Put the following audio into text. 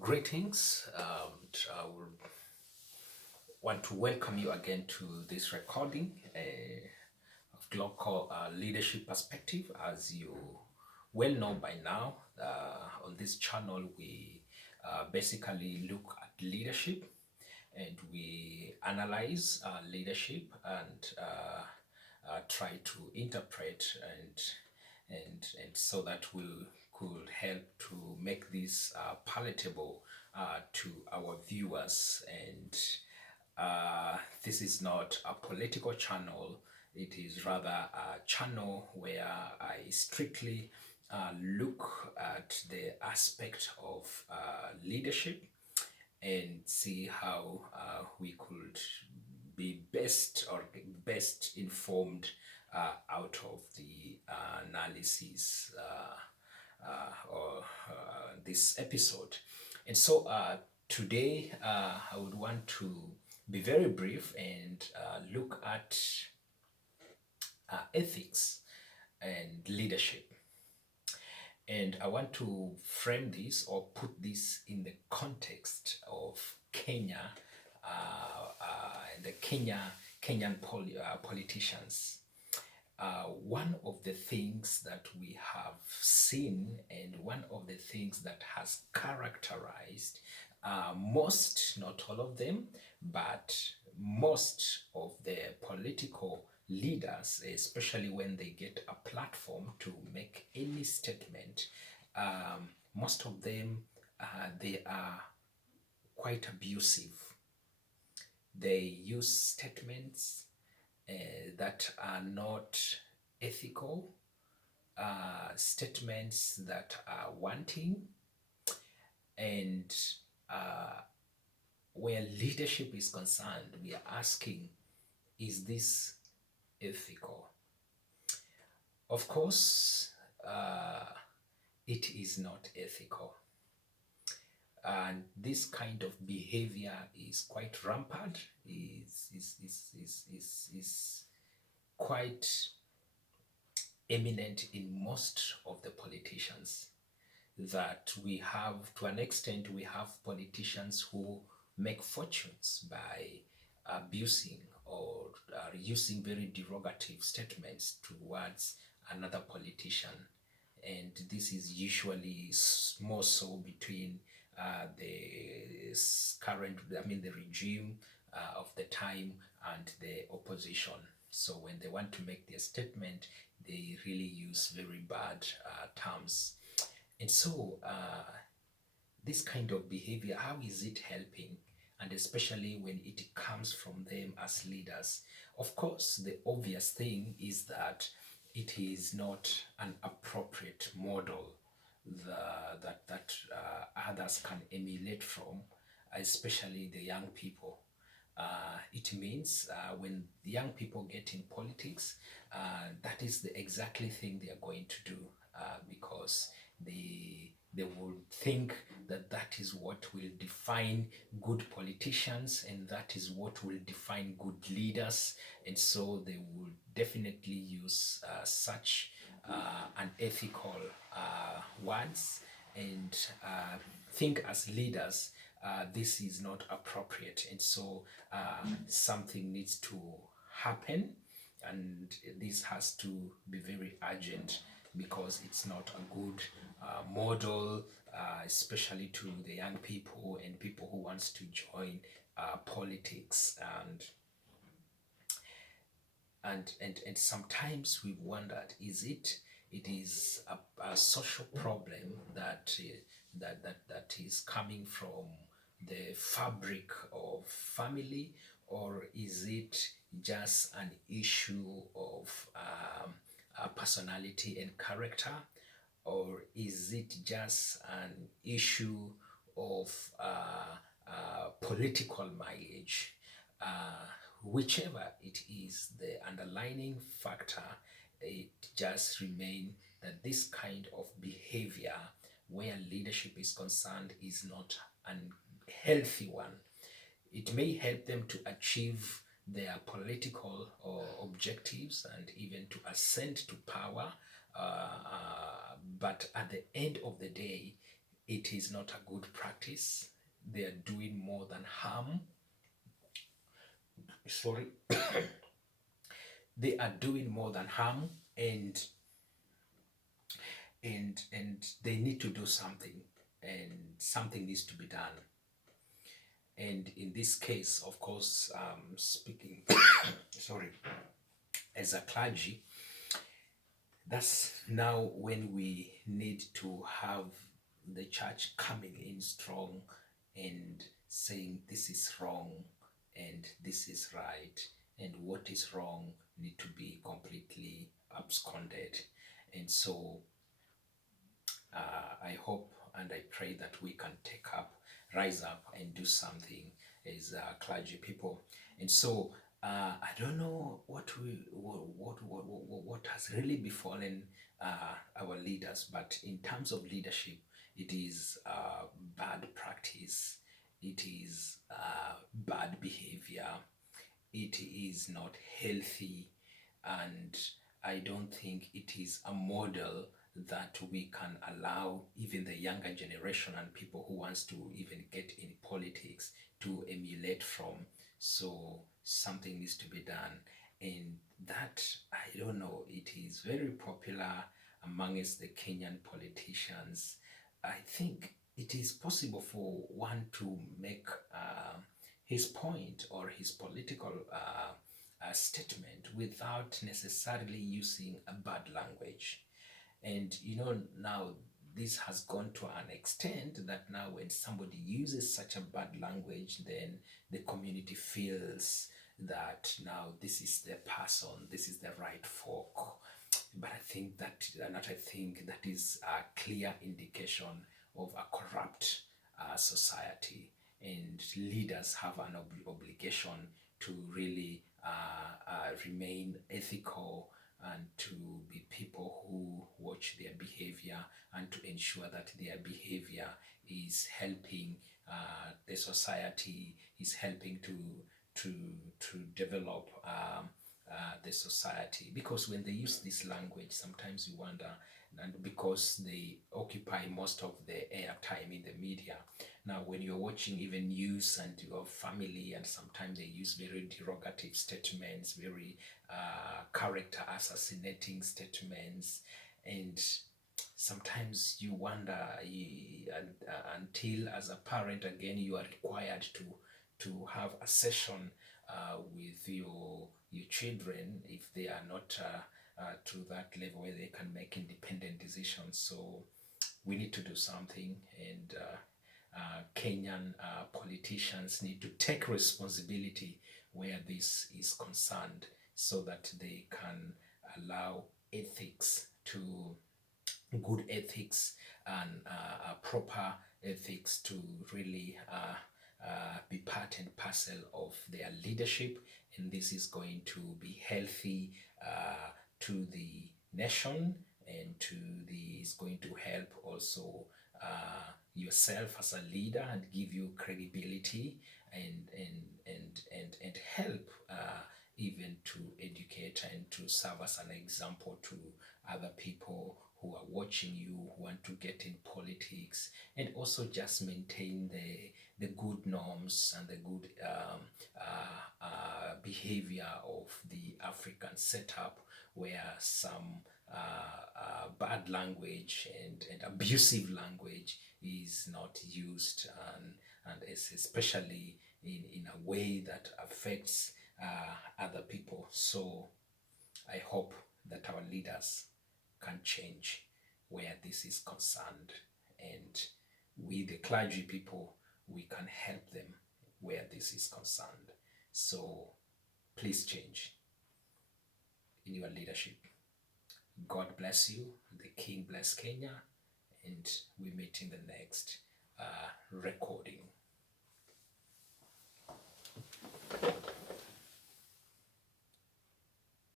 Greetings. I would want to welcome you again to this recording of Global Leadership Perspective. As you well know by now, on this channel, we basically look at leadership and we analyze leadership and try to interpret and so that we could help to make this palatable to our viewers. And this is not a political channel, it is rather a channel where I strictly look at the aspect of leadership and see how we could be best or best informed out of the analysis or this episode. And so today I would want to be very brief and look at ethics and leadership. And I want to frame this or put this in the context of Kenya and the Kenyan politicians. One of the things that we have seen and one of the things that has characterized most, not all of them, but most of the political leaders, especially when they get a platform to make any statement, most of them they are quite abusive. They use statements that are not ethical, statements that are wanting, and where leadership is concerned, we are asking, is this ethical? Of course, it is not ethical. And this kind of behavior is quite rampant, is quite eminent in most of the politicians. That we have, to an extent, we have politicians who make fortunes by abusing or using very derogative statements towards another politician. And this is usually more so between the current, the regime of the time and the opposition. So when they want to make their statement, they really use very bad terms. And so this kind of behavior, how is it helping? And especially when it comes from them as leaders. Of course, the obvious thing is that it is not an appropriate model that others can emulate from, especially the young people. It means when the young people get in politics, that is the exactly thing they are going to do because they will think that that is what will define good politicians and that is what will define good leaders, and so they will definitely use such unethical words and think as leaders this is not appropriate, and so something needs to happen, and this has to be very urgent because it's not a good model, especially to the young people and people who wants to join politics. And sometimes we've wondered, it is a social problem that is coming from the fabric of family, or is it just an issue of personality and character, or is it just an issue of political mileage? Whichever it is, the underlying factor, it just remains that this kind of behavior where leadership is concerned is not a healthy one. It may help them to achieve their political objectives and even to ascend to power, but at the end of the day, It is not a good practice. They are doing more than harm. Sorry. They are doing more than harm, and they need to do something, and something needs to be done. And in this case, of course, speaking, sorry, as a clergy, that's now when we need to have the church coming in strong and saying this is wrong and this is right, and what is wrong need to be completely absconded. And so I hope and I pray that we can rise up and do something as clergy people. And so I don't know what has really befallen our leaders, but in terms of leadership, it is bad practice, it is bad behavior, it is not healthy, and I don't think it is a model that we can allow even the younger generation and people who wants to even get in politics to emulate from. So something needs to be done, and that, I don't know, it is very popular amongst the Kenyan politicians. I think it is possible for one to make his point or his political statement without necessarily using a bad language. And now this has gone to an extent that now when somebody uses such a bad language, then the community feels that now this is the person, this is the right folk. But I think that is a clear indication of a corrupt society, and leaders have an obligation to really remain ethical and to be people who watch their behavior and to ensure that their behavior is helping the society, is helping to develop the society. Because when they use this language, sometimes you wonder, and because they occupy most of the airtime in the media. Now, when you're watching even news and your family, and sometimes they use very derogative statements, very character assassinating statements, and sometimes you wonder, until as a parent again you are required to have a session with your children if they are not to that level where they can make independent decisions. So we need to do something, and Kenyan politicians need to take responsibility where this is concerned, so that they can allow ethics to good ethics and proper ethics to really be part and parcel of their leadership, and this is going to be healthy to the nation, and is going to help also yourself as a leader and give you credibility, and help even to educate and to serve as an example to other people who are watching you, who want to get in politics, and also just maintain the good norms and the good behavior of the African setup, where some bad language and abusive language is not used, and especially in a way that affects other people. So I hope that our leaders can change where this is concerned, and we, the clergy people, we can help them where this is concerned. So please change in your leadership. God bless you. The King bless Kenya, and we meet in the next recording.